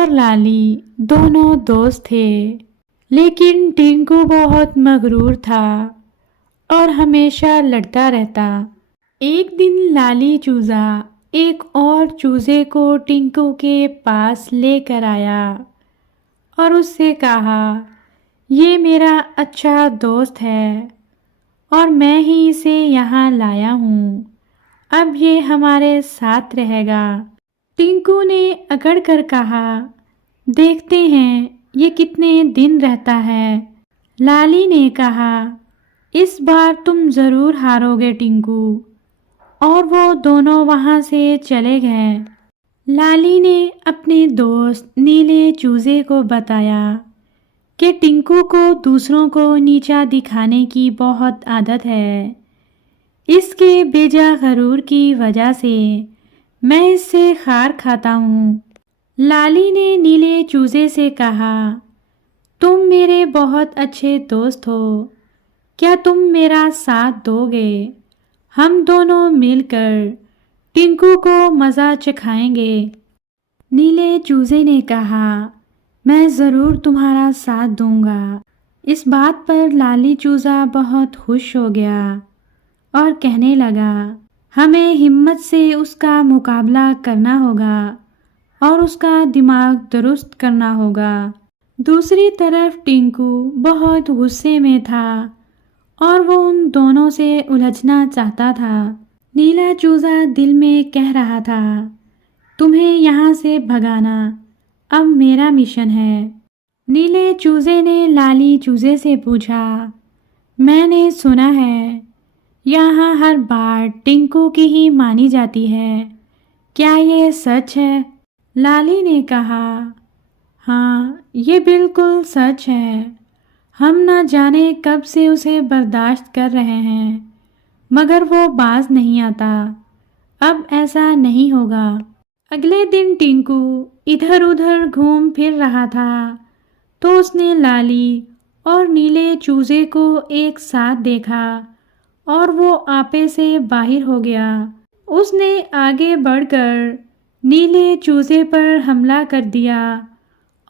और लाली दोनों दोस्त थे, लेकिन टिंकू बहुत मगरूर था और हमेशा लड़ता रहता। एक दिन लाली चूजा एक और चूजे को टिंकू के पास लेकर आया और उससे कहा, ये मेरा अच्छा दोस्त है और मैं ही इसे यहाँ लाया हूँ। अब ये हमारे साथ रहेगा। टिंकू ने अकड़ कर कहा, देखते हैं ये कितने दिन रहता है। लाली ने कहा, इस बार तुम ज़रूर हारोगे टिंकू। और वो दोनों वहाँ से चले गए। लाली ने अपने दोस्त नीले चूजे को बताया कि टिंकू को दूसरों को नीचा दिखाने की बहुत आदत है। इसके बेजा गरूर की वजह से मैं इससे खार खाता हूँ। लाली ने नीले चूजे से कहा, तुम मेरे बहुत अच्छे दोस्त हो, क्या तुम मेरा साथ दोगे? हम दोनों मिलकर टिंकू को मज़ा चखाएंगे। नीले चूजे ने कहा, मैं ज़रूर तुम्हारा साथ दूंगा। इस बात पर लाली चूजा बहुत खुश हो गया और कहने लगा, हमें हिम्मत से उसका मुकाबला करना होगा और उसका दिमाग दुरुस्त करना होगा। दूसरी तरफ टिंकू बहुत गुस्से में था और वो उन दोनों से उलझना चाहता था। नीला चूजा दिल में कह रहा था, तुम्हें यहाँ से भगाना अब मेरा मिशन है। नीले चूजे ने लाली चूजे से पूछा, मैंने सुना है यहाँ हर बार टिंकू की ही मानी जाती है, क्या ये सच है? लाली ने कहा, हाँ ये बिल्कुल सच है। हम न जाने कब से उसे बर्दाश्त कर रहे हैं, मगर वो बाज नहीं आता। अब ऐसा नहीं होगा। अगले दिन टिंकू इधर उधर घूम फिर रहा था तो उसने लाली और नीले चूजे को एक साथ देखा और वो आपे से बाहर हो गया। उसने आगे बढ़कर नीले चूजे पर हमला कर दिया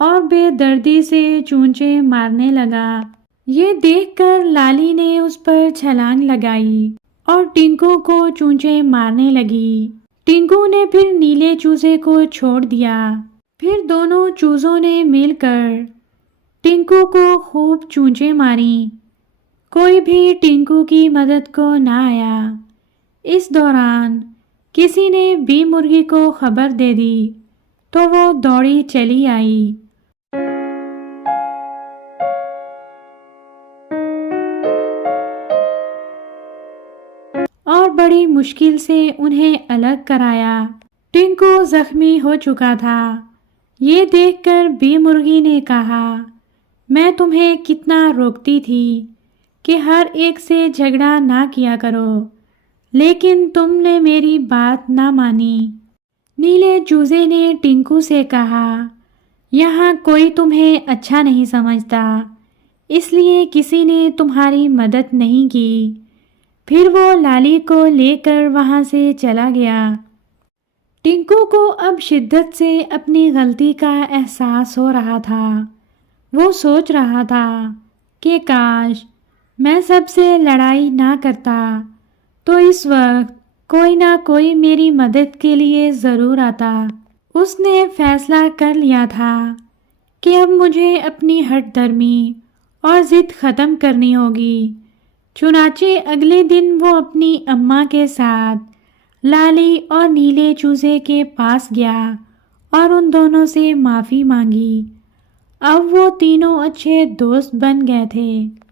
और बेदर्दी से चूंचे मारने लगा। ये देखकर लाली ने उस पर छलांग लगाई और टिंकू को चूंचे मारने लगी। टिंकू ने फिर नीले चूजे को छोड़ दिया। फिर दोनों चूजों ने मिलकर टिंकू को खूब चूंचे मारी। कोई भी टिंकू की मदद को ना आया। इस दौरान किसी ने बी मुर्गी को खबर दे दी तो वो दौड़ी चली आई। और बड़ी मुश्किल से उन्हें अलग कराया। टिंकू जख्मी हो चुका था। ये देखकर बी मुर्गी ने कहा, मैं तुम्हें कितना रोकती थी कि हर एक से झगड़ा ना किया करो, लेकिन तुमने मेरी बात ना मानी। नीले चूजे ने टिंकू से कहा, यहाँ कोई तुम्हें अच्छा नहीं समझता, इसलिए किसी ने तुम्हारी मदद नहीं की। फिर वो लाली को लेकर वहाँ से चला गया। टिंकू को अब शिद्दत से अपनी गलती का एहसास हो रहा था। वो सोच रहा था कि काश मैं सबसे लड़ाई ना करता तो इस वक्त कोई ना कोई मेरी मदद के लिए ज़रूर आता। उसने फैसला कर लिया था कि अब मुझे अपनी हठधर्मी और ज़िद ख़त्म करनी होगी। चुनाचे अगले दिन वो अपनी अम्मा के साथ लाली और नीले चूजे के पास गया और उन दोनों से माफ़ी मांगी। अब वो तीनों अच्छे दोस्त बन गए थे।